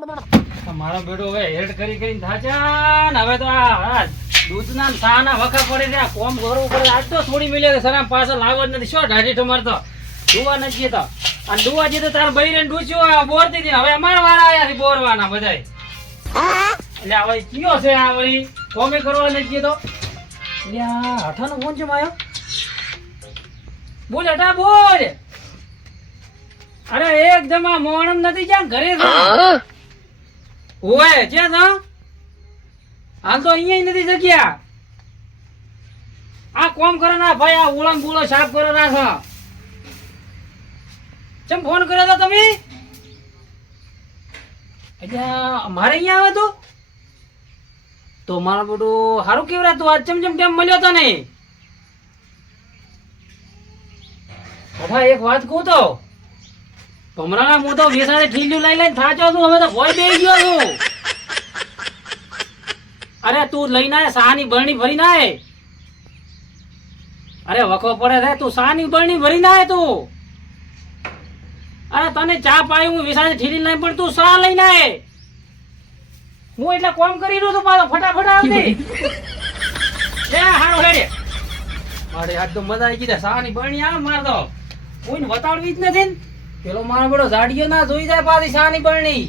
મારો બેડો હવે હેડ કરી કરીને થાચા. હવે તો આ દૂધના સાના વખા પડે છે કોમ કરવું પડે. આજ તો થોડી મિલે છે. સરામ પાછળ લાવો જ નથી. શું ઢાઢી ઠમર તો ડુવા નથી જતો. અને ડુવા જતો તાર બૈરે ને ડૂચ્યું બોરતી હતી હવે અમારા વાળા આવ્યા છે બોરવાના બધાય. એટલે હવે કયો છે આ વળી? કોમે કરવા નથી તો? એટલે હઠાનો ફોન છે માયો બોલ હઠા બોલ. અરે, એકદમ આ મોણમ નથી જ્યાં ઘરે ઓય, ક્યાં છો? હાલ તો અહીંયા નથી જગ્યા. આ કોમ કરો ના ભાઈ, આ ઓળમ બુળો સાફ કરો ના છો. ચમ ફોન કર્યો તો તમે? અચ્છા મારે અહીંયા આવે તો? તો મારા બધું સારું કેવરા તું આજ ચમચમ ટેમ મળ્યો તો ને અઠા એક વાત કહું તો. ભમરાના હું તો વેસાડે ઠીલ્યું લઈ લઈને થાચો છું, હવે તો ભોય બે ગયો છું. અરે તું લઈને આય, સાની બરણી ભરીને આય. અરે વખો પડે છે તું સાની બરણી ભરીને આય તું. અરે તને ચા પાયું હું વિશાળ ઠીલી લઈને, પણ તું સા લઈને આય? હું એટલે કોમ કરી રહ્યો છું પાછો, ફટાફટ આવતી લે હારો, હેડે. અરે, આજ તો મજા આવી ગઈ સાની બરણી આવે, માર તો. કોઈને વતાડવી જ નથી ને? પેલો મારો બેડો ઝાડીઓ ના જોઈ જાય પાછી શાની બરણી.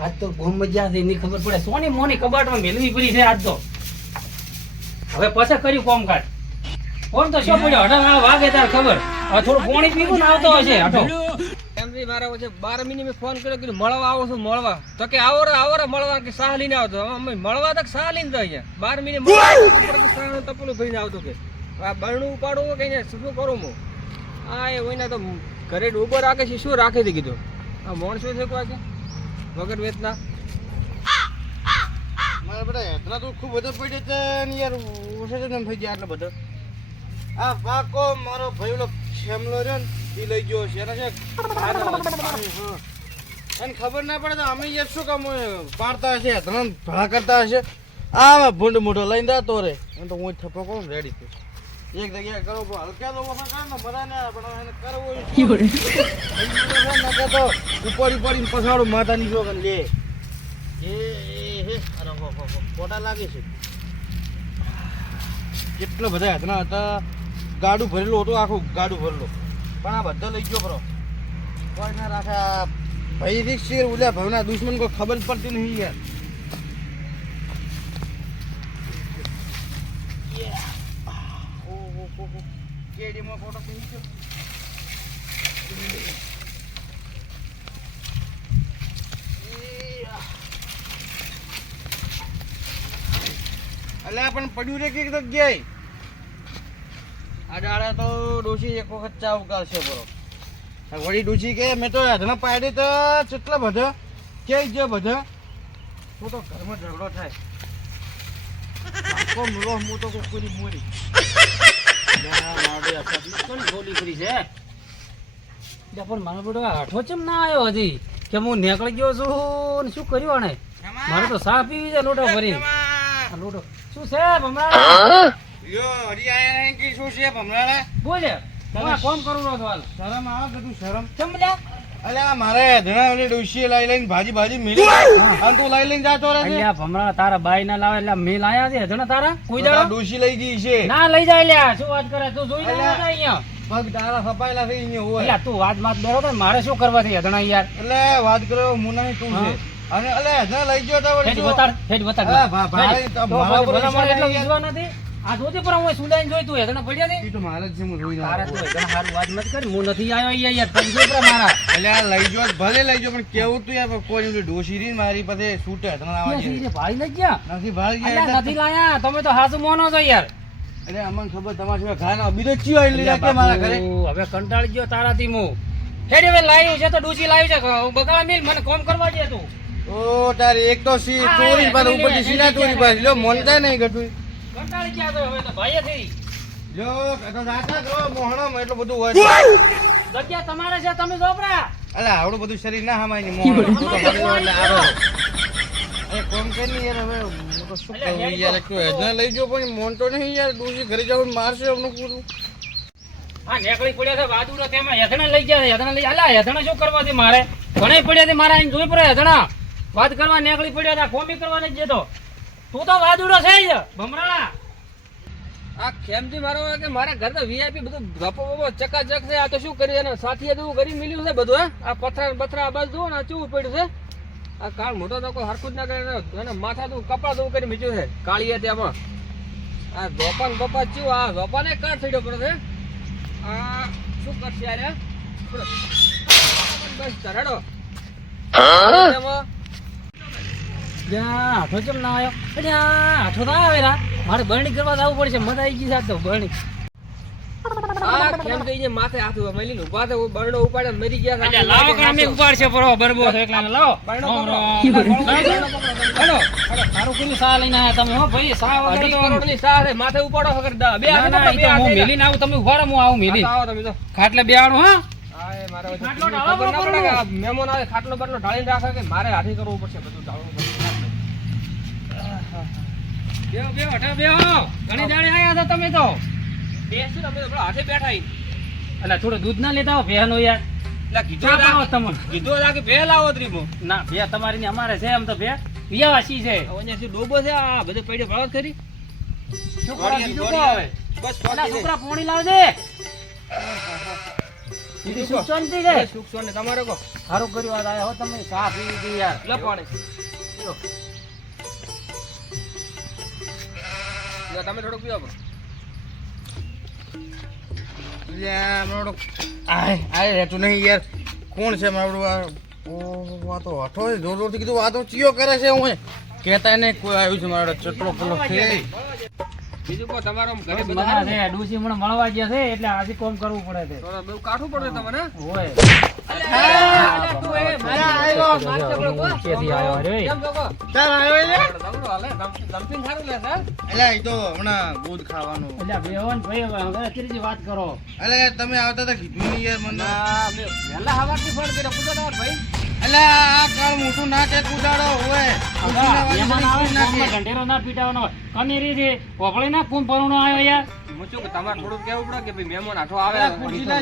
આજ તો ગુમ થઈ ની ખબર પડે. સોની મોની કબાટમાં મેલવી પડી છે આજ તો. હવે પછી કર્યું કોમકાજ. કોણ તો શું પડ્યો હડા ના વાગે તાર ખબર. હવે થોડું પાણી પીવું ને આવતો હશે હઠો એમથી મારા વચ્ચે બાર મિનિટ મેં ફોન કર્યો કે મળવા આવો છું, મળવા. તો કે, આવો રે આવો રે, મળવા. કે સાહ લઈને આવતો અમે મળવા તો સાહ લઈને તો અહીંયા. બાર મિનિટ મળવા તપલું ભરીને આવતો કે. આ બરણું ઉપાડવું કે શું કરું હું? આ એ હોય તો ઘરે ડૂબો રાખે છે, શું રાખે છે કીધું? આ માણસો છે કોઈ વગર વેતના મારા બેટા એટલા તો ખૂબ બધો પડ્યો છે ને યાર, ઓછો ને ગયા આટલો બધો. આ પાકો મારો ભાઈ ઓલો શેમલો રહ્યો ને, એ લઈ ગયો છે. એને છે. એને ખબર ના પડે તો અમે યાર શું કામ પાડતા હશે, હેતના ભા કરતા હશે. આ ભૂંડ મોટો લઈને જતો રે. તો હું થપ્પો કરું રેડી છું એક જગ્યા કરો પણ હલકા લોકો ને બધા ને પણ એને કરવું નકર તો પછાડું માતાની જોગન લે. એ હે. અરે હો હો હો. લાગે છે. કેટલા બધા હાથના હતા. ગાડું ભરેલું હતું આખું ગાડું ભરેલું. પણ આ બધા લઈ ગયો બરો કોઈ ના રાખ્યા ભાઈ રીક્ષી ઉલ્યા ભાવના દુશ્મન કોઈ ખબર પડતી નહીં યાર ઓ, ઓ, ઓ, ઓ. અલ્યા, પણ પડ્યું રે કે જગ્યાએ આ દાડા તો ડોસી એક વખત ચા ઉગાડશે બરો. વળી ડોસી કે મેં તો હજના પાડી તો કેટલા બધા? કે જે બધા? તો તો ઘરમાં ઝઘડો થાય. મૂલો, હું તો કોઈ મોરી. પણ મારો બેટો આ ચમ ના આવ્યો હજી? કે હું નીકળી ગયો છું ને શું કર્યું આણે? મારે તો સા પીવી છે લોટો ભરી. લોટો. શું છે ભમરા યો હરી આયા કે શું છે ભમરાડા બોલે તમે આ કોમ કરું રહો છો હાલ. શરમ આવે બધું શરમ. ચમ લે અલ્યા મારે ધણા લઈ લઈને ભાજી ભાજી મિલી અને તું લઈ લઈને જાતો રહે અલ્યા ભમરા તારા બાઈ ના લાવે એટલે મેલ આયા છે? હજણ તારા? કોઈ દાડો? ડોશી લઈ ગઈ છે. ના લઈ જાય લ્યા. શું વાત કરે? તું જોઈ લે અહીંયા. પગ તારા સપાયેલા થઈ અહીંયા હોય. અલ્યા તું વાત માત બેરો તો મારે શું કરવા છે યાર? એટલે વાત કરો મુનાની તું છે. અને અલે હજણા લઈ ગયો તો હેડ બતાડ હેડ બતાડ. ભાઈ, મારા પછી મારે એટલો વિશ્વાસ નથી? આ જોજે પણ હું સુલાઈને જોઈ તું હજણા પડ્યા ને ઈ તો મારે જ છે હું જોઈ તારે તો હજણા હારું વાત મત કર હું નથી આવ્યો અહીંયા યાર પણ જો પર મારા. એટલે આ લઈ જો ભલે લઈ જો પણ કેવું તું યાર કોઈ ની ડોશી રી મારી પાસે લાવવા ક્યાં જેવી. છે? ભાઈ ન ગયા? નથી ભાઈ ગયા નથી લાયા તમે તો હાસુ મોનો છો યાર. એટલે અમને ખબર તમારા સિવાય ઘા બીજો ચિયો લઈ લે કે મારા ઘરે? હવે કંટાળી ગયો તારાથી હું. હેડ હવે લાવ્યું છે તો ડોશી લાવ્યું છે બગાડા મિલ મને કોમ કરવા દે તું. ઓ તારી એક તો સી ચોરી પર ઉપરથી સીના ચોરી પર લ્યો મોનતા નહીં ગટું કંટાળી ગયા તો હવે તો ભાઈએ થઈ જો તો જાતા કરો મોહણામાં એટલું બધું હોય જગ્યા તમારે છે તમે જોપરા. અલે આવડું બધું શરીર ના હમાયની મોહણ. તું તો ફરી લો એટલે આવો. અરે કોમ કરની યાર હવે? હું તો શું કહું યાર તો. લઈ ગયો પણ મોનતો નહીં યાર ડોસી ઘરે જાવ મારશે અમને પૂરું. હા નેકળી પડ્યા છે વાદુડો તેમાં હેધણા લઈ ગયા છે હેધણા લઈ અલા હેધણા શું કરવા છે મારે? ઘણા પડ્યા છે મારા અહીં જોઈ પડે હેધણા. વાત કરવા નેકળી પડ્યા હતા ફોમી કરવા નથી જતો તું તો વાદુડો છે જ. ભમરાળા આ ખેમજી મારો કે મારા ઘર તો વીઆઈપી બધું ગપો બપો ચકાચક છે. આ તો શું કરી અને સાથીએ તો કરી મિલ્યું છે બધું આ પથરા પથરા આ બાજુ જુઓ ને આ ચેવું પડ્યું છે? આ કાળ મોટો તો કોઈ હરખું જ ના કરે. અને માથા તું કપડા તું કરી મીચ્યું છે. કાળીએ તેમાં આ ધોપાન બપા ચૂ આ ધોપાને કાળ થઈડો પડે છે. આ શું કરશે યાર? બસ ધરાડો એમાં જા આઠો કેમ ના આવ્યો અરે આઠો તો આવે રા મારે બરણી કરવા જવું પડશે મજા આવી ગઈ સાથે બરણી આ કેમ કહીને માથે હાથ મળી ઊભા તો બરડો ઉપાડે મરી ગયા અલ્યા લાવો કે ઉપાડશે પરો બરબો છે એકલા લાવો બરણો રામ પકડો. રામ. હેલો સારું કર્યું સા લઈને આયા તમે હો ભાઈ સા વગર કરોડની સાહ છે, માથે ઉપાડો વગર દા. બે બે હું આવું તમે ઊભા હું આવું મેલી તો આવો તમે તો. ખાટલે બેહાડું હા મારા ખાટલો ઢાળો ના પડે કે આ મહેમાન આવે, ખાટલો બાટલો ઢાળીને રાખે કે મારે હાથી કરવું પડશે બધું ઢાળવું પડશે. બેહો બેહો હટા બેહો. ઘણી દાડે આયા હતા તમે તો. બેસું ને તો પેલા હાથે બેઠા અહીં. થોડું દૂધ ના લેતા હો યાર. એટલે કીધું પાવો તમે. કીધું હતા કે લાવો ત્રીમો. ના ભે તમારી ને અમારે છે એમ તો ભે વિયાવાસી છે. હવે ડોબો છે? આ બધે પૈડે ભાળત કરી. બીજું હવે બસ છોકરા પોણી લાવજે. બીજું સુખ શાંતિ છે? સુખ શાંતિ તમારે કો? સારું કર્યું આ હો તમે ચા પી યાર. લે તમે થોડુંક પીવો પણ. આય આય રહેતું નહીં યાર. કોણ છે મારું આ? ઓ આ તો હઠો જોર જોરથી કીધું આ તો ચિયો કરે છે હું કહેતા નહીં કોઈ આવ્યું છે મારો ચટલો પેલો છે. બીજું કહો તમારે ઘરે બધા છે. ને? મને મળવા ગયા છે એટલે આજે કોમ કરવું પડે છે. તો બહુ કાઠું પડે તમને હોય એટલે એટલે તમે આવતા હતા કીધું નહીં યાર મને. ફોન કર્યો. ભાઈ. અલ્યા આ ના કે કુદાડો હોય ઘંટેરો ના પીટાવાનો. કનેરી છે ઓગળી ના કુંભ પરણો આવ્યો યાર. હું શું કે તમારે થોડું કહેવું પડે કે ભાઈ મહેમાન આઠો આવે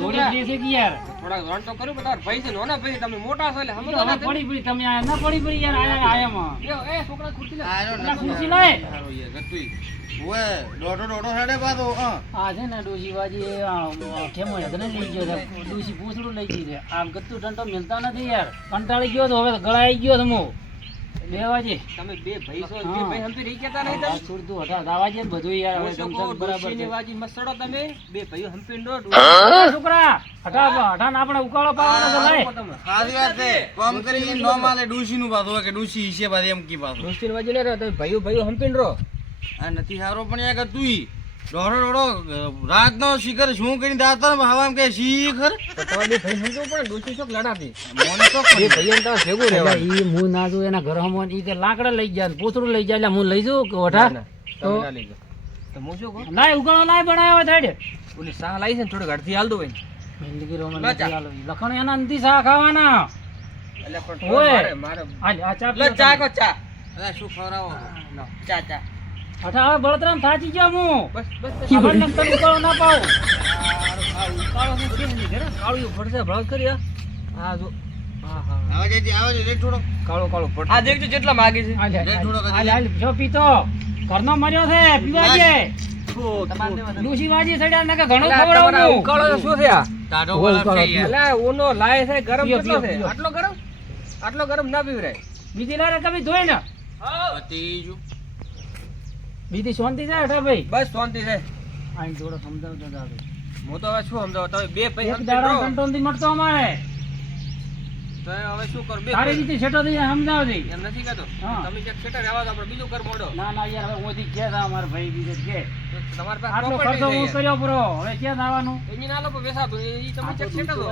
થોડાક રણ તો કર્યું પણ ભાઈ છે નોના ભાઈ તમે મોટા છો એટલે સમજો તમે. પડી પડી તમે આયા ના પડી પડી યાર આયા આયામાં એ છોકરા ખુરશી લે. ખુરશી લે યાર, હેડે પાછો, આ છે ને ડોશી બાજી આ લઈ ગયો છે. ડોશી પૂંછડું લઈ ગઈ છે. આમ ગતું ઠંડો મિલતા નથી યાર. કંટાળી ગયો તો હવે ગળાઈ ગયો તમો બે વાજે તમે બે ભાઈ છો બે ભાઈ હમતી રહી કહેતા નહીં તમે? છોડતું હટા દાવાજે બધું યાર હવે હું શું જમશમ કહું, બરાબર છે વાજી મસ્ત તમે બે ભાઈઓ હંપીને રહો. છોકરા હટા હટા ને આપણે ઉકાળો પાવાનો છે લાય સારી વાત છે. કોમ કરીને નો માલે ડૂસીનું પાછું હોય કે ડૂસી ઈશે પાછી એમ કી પાછું. વાજી લે તમે ભાઈઓ ભાઈઓ હંપીને રહો. આ નથી હારો પણ યાર ગતુંય. દોઢો દોઢો રાતનો શિખર શું કરીને દાતા ને કે શિખર તમારે ભાઈ લડાતી મોને તો ભેગું. ઈ હું ના જો એના ઘર હમો ઈ કે લાકડા લઈ જાય ને લઈ જાય એટલે હું લઈ જઉં કે ઓઠા તો ના, તમે ના તો હું શું કહું? લાય ઉકાળો લાય બનાવ્યો થાડે ઓલી સા લાવી છે ને થોડીક અડધી હાલ દો ભાઈ જિંદગી રોમ. નથી આલો. લખણ એના નથી સા ખાવાના એટલે પણ ઓય. મારે- મારે- આ ચા લે ચા કો ચા. અરે શું ખવરાવો ચા, ચા. હવે બળતરામ થાચી ગયો હું બસ, બસ, તને ઉકાળો ના પાઉં ઉકાળો હું કેમ નહીં કરે? કાળું ફરશે, ભળત કરી, હા. આ જો. હા, હા. આવા જઈ આવા જઈ થોડો કાળું કાળું ફરશે. આ દેખજો જેટલા માગે છે હાલ, હાલ, લે, થોડો હાલ, કરી હાલ, જો પીતો ઘરનો મર્યો છે પીવા લાય. ડૂસી વાજી સડ્યા ઘણું ખવડાવું ઉકાળો શું છે આ? ટાઢો ઓય, છે યાર. અલા, લાય છે ગરમ કેટલો છે આટલો ગરમ આટલો ગરમ ના પીવરાય બીજી લારે કભી ધોઈ ને. બીજી શાંતિ છે હઠા ભાઈ બસ શાંતિ છે. આઈ જોડે સમજાવતો જાવે હું તો હવે શું સમજાવ? તમે બે પૈસા એક દાડા કંટ્રોલથી મળતો અમારે. તો હવે શું કર? બે તારી રીતે છેટો થઈ સમજાવજે. એમ નથી કહેતો. હા. તમે જે છેટો રહેવા દો આપણે બીજું કર મોડો. ના ના યાર હવે ઓથી કે જા અમાર ભાઈ બીજે કે તમાર પાસે આટલો ખર્ચો હું કર્યો પૂરો. હવે ક્યાં જવાનું? એની ના લોકો વેસાતું એ તમે સેટર દો.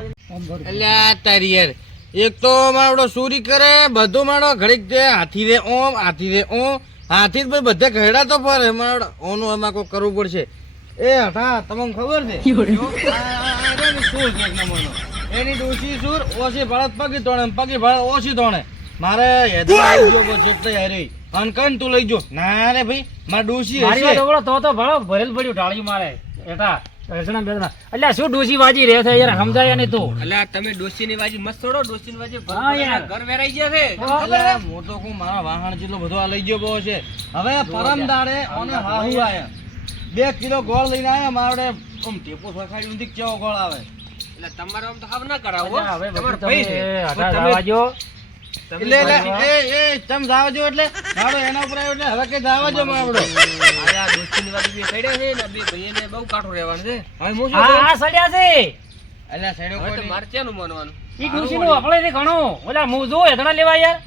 અલ્યા તારી યાર. એક તો મારો સુરી કરે બધું મારો ઘડીક દે હાથી રે ઓમ હાથી રે ઓમ. હાથી ભાઈ બધે ઘડા તો ફરે મારો ઓનું એમાં કોઈ કરવું પડશે. એ હા તમને ખબર છે? સૂર એક નંબરનો. એની ડોસી સૂર ઓછી ભળત પગી તોણે પગી ભળત ઓછી તોણે મારે હેદમાં આવી ગયો એટલે હારી. અનકન તું લઈ જો. ના રે ભાઈ મારે ડોસી તો તો ભળો ભરેલ પડ્યું ઢાળી મારે. એટા અડચણા બેસણા. અલ્યા શું ડોસી વાજી રહે છે? યાર સમજાય નહીં તું. એટલે આ તમે ડોશીની વાજી મસ્ત છોડો. ડોશીની વાજી હા, યાર. ઘર વેરાઈ ગયા છે. એટલે હું મારા વાહણ જેટલો બધો આ લઈ ગયો બહુ છે. હવે પરમ દાડે ઓને હાહુ આયા. બે કિલો ગોળ લઈને આયા મારે આમ ટેપો સખાડી ઊંધી કેવો ગોળ આવે. એટલે તમારે આમ તો હાવ ના કરાવો હવે તમે એટલે એટલે એ એ તમ જાવ એટલે? મારો એના ઉપર આવ્યો એટલે હવે કે જાવ મારો આ ડોશીની વાજી બે પડ્યા છે ને બે ભાઈને બહુ કાઠું રહેવાનું છે. હવે હું શું હા સડ્યા છે. એટલે સાઈડ હવે મારે ક્યાંનું માનવાનું? ઈ ડોસીનું વફળે છે ઘણું. ઓલા હું જો હેઠળ લેવા યાર.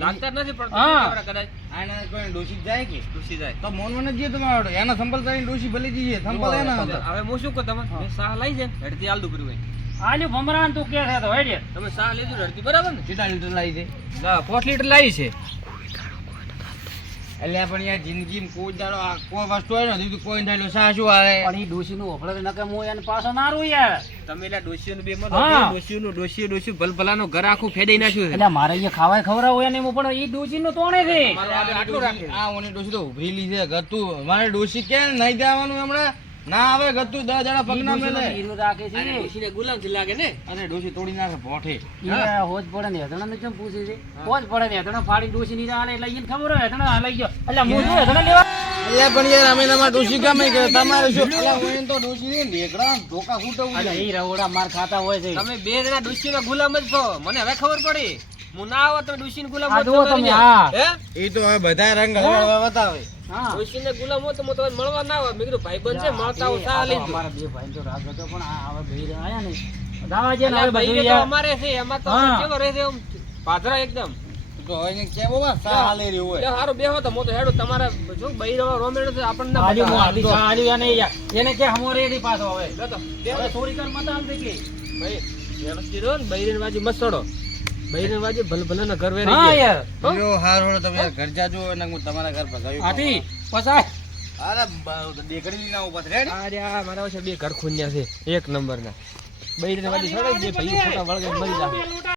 લાગતા જ નથી પડતું હા. કદાચ. આને કોઈ ડોસી જાય કે? ડૂસી જાય. તો મોન મને જે તમારો એના સંપલ કરીને ડોસી ભલી જઈએ સંપલ એના હવે હું શું કહું તમે સાહ લઈ જાય હેડતી દુકરી હોય. આલ્યું ભમરાન તું કે છે તો હેડે. તમે સા લીધું રડકી બરાબર ને? કેટલા લીટર લાવી દે. ના પાંચ લીટર લાવી છે. એટલે પણ યાર જિંદગી કોઈ દાડો આ કોઈ વસ્તુ હોય ને દીધું કોઈ દાડો સા શું આવે? પણ ઈ ડોસીનું વફળે નકે હું એને પાછો ના રૂ યાર. તમે એટલે નું બે મત ડોસી નું ડોસી ડોસી ભલ ભલા ભલભલાનું ઘર આખું ફેડાઈ નાખ્યું એટલે મારે અહીંયા ખાવાય ખવડાવું એને હું પણ એ ડોસી નું તોણે છે આ ઓની ડોસી તો ઉભરેલી છે તું મારે ડોસી કે નહીં જવાનું હમણાં? ના આવે ગતું દસ જણા પગના મેલે. હીરું રાખે છે. અને ગુલામથી લાગે ને? અને ડોસી તોડી નાખે ભોઠે હોજ પડે ને હેતણા ને કેમ પૂછે છે? હોજ પડે ને હેતણા ફાડી ડોસી ની આને એટલે ઈને ખબર હોય હેતણા હાલાઈ ગયો. એટલે હું જો હેતણા લેવા? એટલે પણ યાર અમે તમારે ડોસી ગમે કે તમારે શું? અલા, હું તો ડોસી ને ઢેકડા ધોકા ફૂટવું એટલે છે રવડા માર ખાતા હોય છે. તમે બે જણા ડોશીના ગુલામ જ છો. મને હવે ખબર પડી. આવો તમે ડોશીને ગુલામ આ તો જુઓ તમે, હા. એ તો હવે બધા રંગ હળવા બતાવે. હા. ડોશીને ગુલામ હો તો મો તમને મળવા ના આવે મેં કીધું ભાઈબંધ છે મળતા હું સા તો લીધું અમારા બે ભાઈ તો રાગ હતો પણ આ હવે ભઈ રહ્યા ને દાવા જે ને બધું યાર. અમારે છે એમાં તો કેવો રહે છે આમ પાધરા એકદમ. તો હવે એને કેવો બા સા હાલે રહ્યું હોય. એટલે બેહો તો. હું તો હેડું. તમારા જો બૈરવા રોમેડો છે આપણને ના આલ્યું આલી સા આલ્યું એને યાર. એને કે હમોરે એની પાછો હવે. બેઠો. બેહો. હવે થોડી કર મત આમ થઈ ભાઈ વ્યવસ્થિત રહો ને બૈરીની બાજુ મત બૈરીની બાજુ ભલે ભલે ના ઘર વેરી હા. યાર. હાર હોડો તમે ઘર જાજો અને હું તમારા ઘર ભગાવ્યું આથી પસાય અરે રેડ અરે આ મારા પાસે બે ઘર ખુન્યા છે એક નંબરના. ના બાજુ ચડે જે ભાઈ ખોટા વળગે મરી જાય